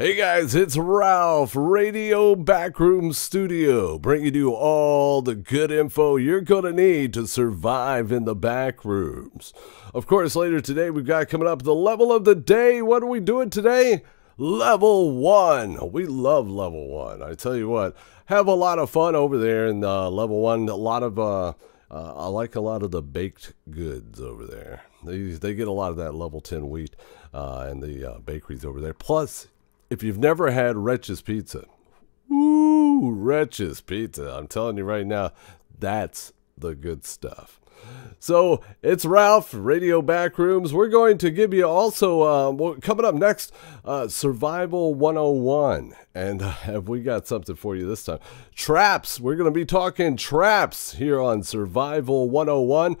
Hey guys, it's Ralph, Radio Backrooms Studio, bringing you all the good info you're going to need to survive in the back rooms. Of course, later today we've got coming up the level of the day. What are we doing today? Level 1. We love level 1. I tell you what, have a lot of fun over there in level 1. A lot of, I like a lot of the baked goods over there. They get a lot of that level 10 wheat and the bakeries over there. Plus, if you've never had Wretch's Pizza, woo, Wretch's Pizza, I'm telling you right now, that's the good stuff. So, it's Ralph, Radio Backrooms. We're going to give you also, coming up next, Survival 101. And have we got something for you this time? Traps. We're going to be talking traps here on Survival 101.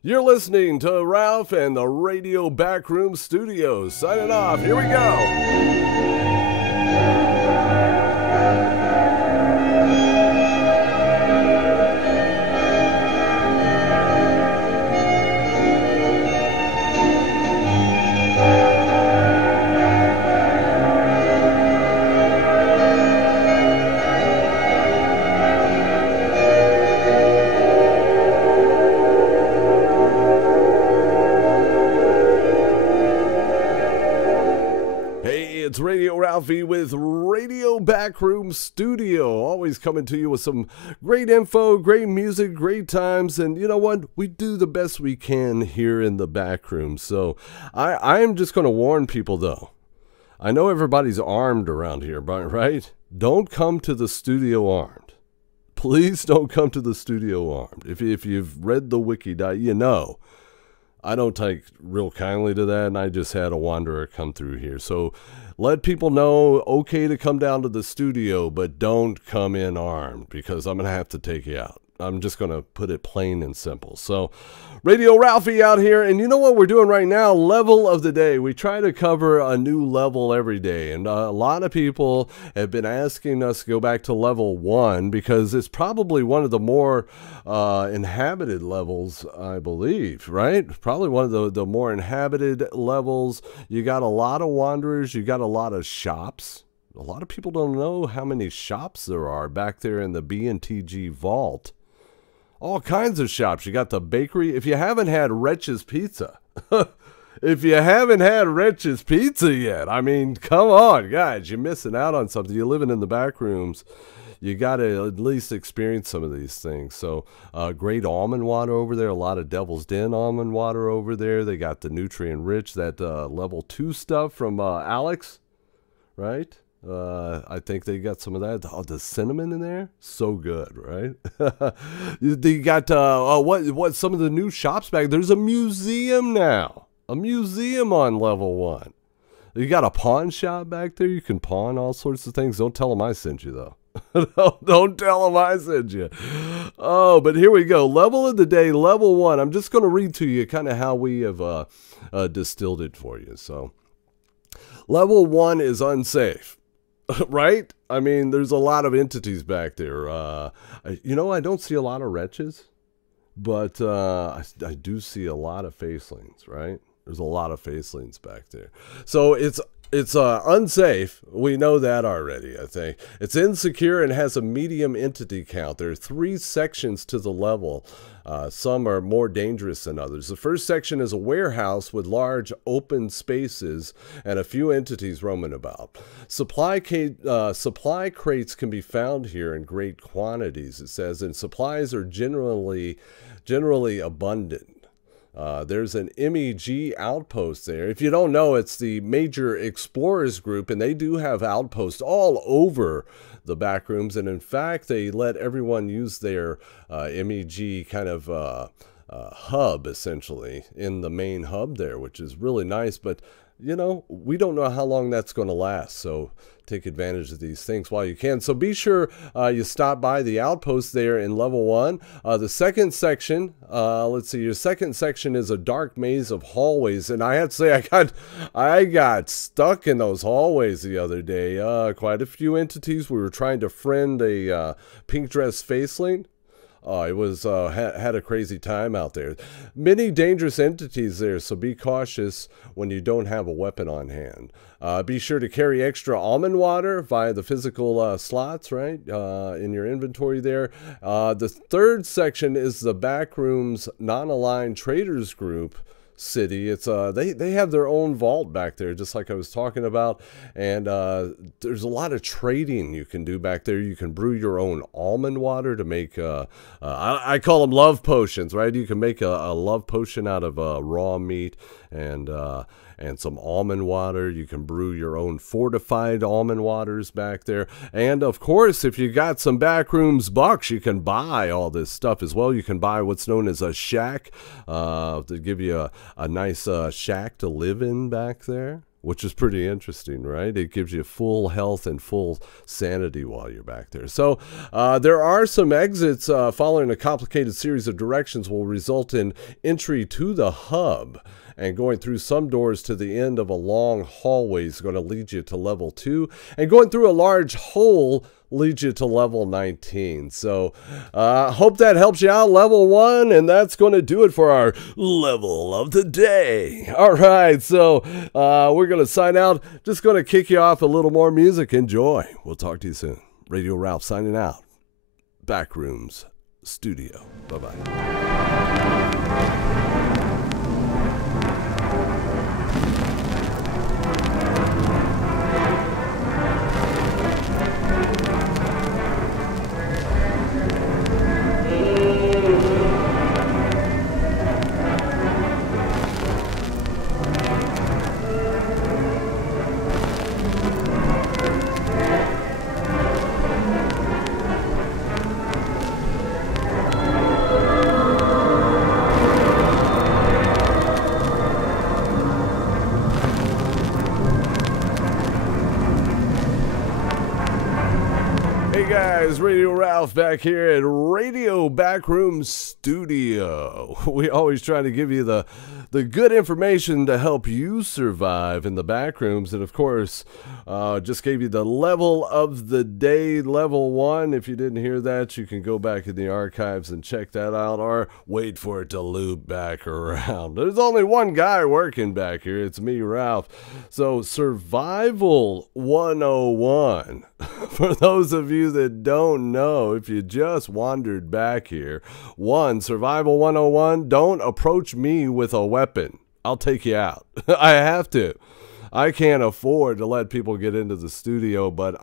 You're listening to Ralph and the Radio Backroom Studio. Signing off. Here we go. It's Radio Ralphie with Radio Backroom Studio, always coming to you with some great info, great music, great times, and you know what? We do the best we can here in the back room. So I am just going to warn people, though. I know everybody's armed around here, right? Don't come to the studio armed. Please don't come to the studio armed. If you've read the wiki, you know. I don't take real kindly to that, and I just had a wanderer come through here. So let people know, okay to come down to the studio, but don't come in armed, because I'm going to have to take you out. I'm just going to put it plain and simple. So, Radio Ralphie out here, and you know what we're doing right now? Level of the day. We try to cover a new level every day, and a lot of people have been asking us to go back to level 1 because it's probably one of the more inhabited levels, I believe, right? Probably one of the more inhabited levels. You got a lot of wanderers. You got a lot of shops. A lot of people don't know how many shops there are back there in the B&TG vault. All kinds of shops. You got the bakery. If you haven't had Wretch's Pizza, if you haven't had Wretch's Pizza yet, I mean, come on, guys. You're missing out on something. You're living in the back rooms. You got to at least experience some of these things. So, great almond water over there. A lot of Devil's Den almond water over there. They got the nutrient rich, that level 2 stuff from Alex, right? I think they got some of that. Oh, the cinnamon in there, so good, right? They got what? Some of the new shops back. There's a museum now. A museum on level 1. You got a pawn shop back there. You can pawn all sorts of things. Don't tell them I sent you though. Don't tell them I sent you. Oh, but here we go. Level of the day, level 1. I'm just going to read to you kind of how we have distilled it for you. So, level 1 is unsafe. Right? I mean, there's a lot of entities back there. You know, I don't see a lot of wretches, but I do see a lot of facelings, right? There's a lot of facelings back there. So it's unsafe. We know that already, I think. It's insecure and has a medium entity count. There are 3 sections to the level. Some are more dangerous than others. The first section is a warehouse with large open spaces and a few entities roaming about. Supply crates can be found here in great quantities, it says, and supplies are generally abundant. There's an MEG outpost there. If you don't know, it's the Major Explorers Group, and they do have outposts all over the back rooms. And in fact, they let everyone use their MEG kind of hub, essentially, in the main hub there, which is really nice. But, you know, we don't know how long that's going to last. So take advantage of these things while you can. So be sure you stop by the outpost there in level 1. The second section, let's see, your second section is a dark maze of hallways. And I have to say, I got stuck in those hallways the other day. Quite a few entities. We were trying to friend a pink dress faceling. Oh, it was had a crazy time out there. Many dangerous entities there, so be cautious when you don't have a weapon on hand. Be sure to carry extra almond water via the physical slots, right, in your inventory there. The third section is the Backrooms Non-Aligned Traders Group city. It's they have their own vault back there, just like I was talking about, and there's a lot of trading you can do back there. You can brew your own almond water to make I call them love potions, right? You can make a love potion out of raw meat and some almond water. You can brew your own fortified almond waters back there. And of course, if you got some Backrooms bucks, you can buy all this stuff as well. You can buy what's known as a shack to give you a nice shack to live in back there, which is pretty interesting, right? It gives you full health and full sanity while you're back there. So there are some exits following a complicated series of directions will result in entry to the hub. And going through some doors to the end of a long hallway is going to lead you to level 2. And going through a large hole leads you to level 19. So hope that helps you out, level 1. And that's going to do it for our level of the day. All right, so we're going to sign out. Just going to kick you off a little more music. Enjoy. We'll talk to you soon. Radio Ralph signing out. Backrooms Studio. Bye-bye. Radio Ralph back here at Radio Backrooms Studio. We always try to give you the good information to help you survive in the backrooms. And of course, just gave you the level of the day, level 1. If you didn't hear that, you can go back in the archives and check that out, or wait for it to loop back around. There's only one guy working back here. It's me, Ralph. So Survival 101. For those of you that don't know, if you just wandered back here, Survival 101, don't approach me with a weapon. I'll take you out. I have to. I can't afford to let people get into the studio, but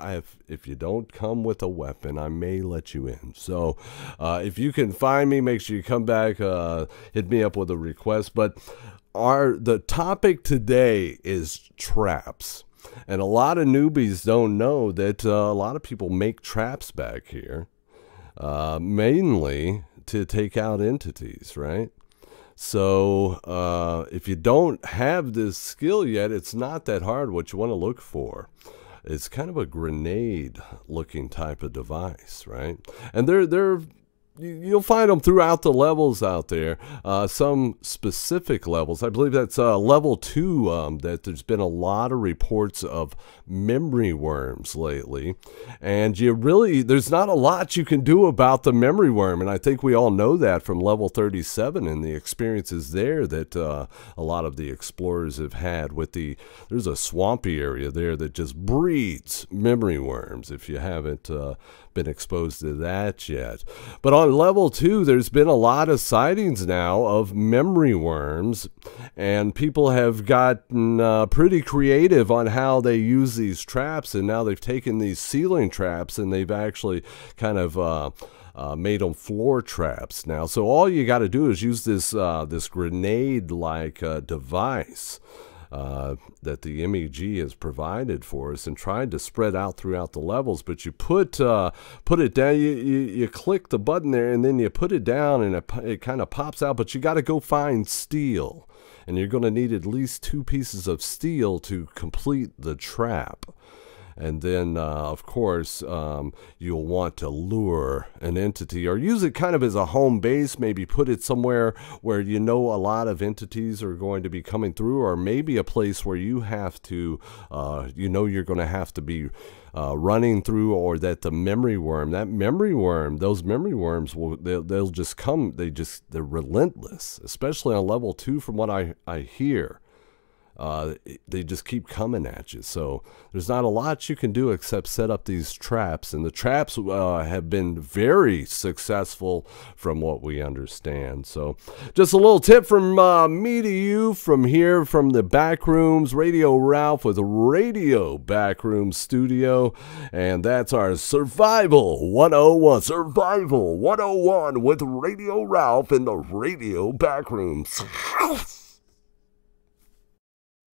if you don't come with a weapon, I may let you in. So if you can find me, make sure you come back, hit me up with a request. But the topic today is traps. And a lot of newbies don't know that a lot of people make traps back here, mainly to take out entities, right? So if you don't have this skill yet, it's not that hard. What you want to look for, it's kind of a grenade-looking type of device, right? And you'll find them throughout the levels out there. Some specific levels. I believe that's level 2, that there's been a lot of reports of memory worms lately. And there's not a lot you can do about the memory worm. And I think we all know that from level 37 and the experiences there that a lot of the explorers have had with there's a swampy area there that just breeds memory worms, if you haven't been exposed to that yet. But on level 2, there's been a lot of sightings now of memory worms, and people have gotten pretty creative on how they use these traps, and now they've taken these ceiling traps and they've actually kind of made them floor traps now. So all you got to do is use this grenade-like device that the MEG has provided for us and tried to spread out throughout the levels. But you put it down, you click the button there, and then you put it down, and it kind of pops out. But you got to go find steel, and you're going to need at least 2 pieces of steel to complete the trap. And then, of course, you'll want to lure an entity or use it kind of as a home base, maybe put it somewhere where you know a lot of entities are going to be coming through, or maybe a place where you have to, you're going to have to be running through, or that those memory worms, they'll just come, they're relentless, especially on level 2 from what I hear. They just keep coming at you. So there's not a lot you can do except set up these traps. And the traps have been very successful from what we understand. So just a little tip from me to you from here from the Backrooms Radio Ralph with Radio Backrooms Studio. And that's our Survival 101. Survival 101 with Radio Ralph in the Radio Backrooms.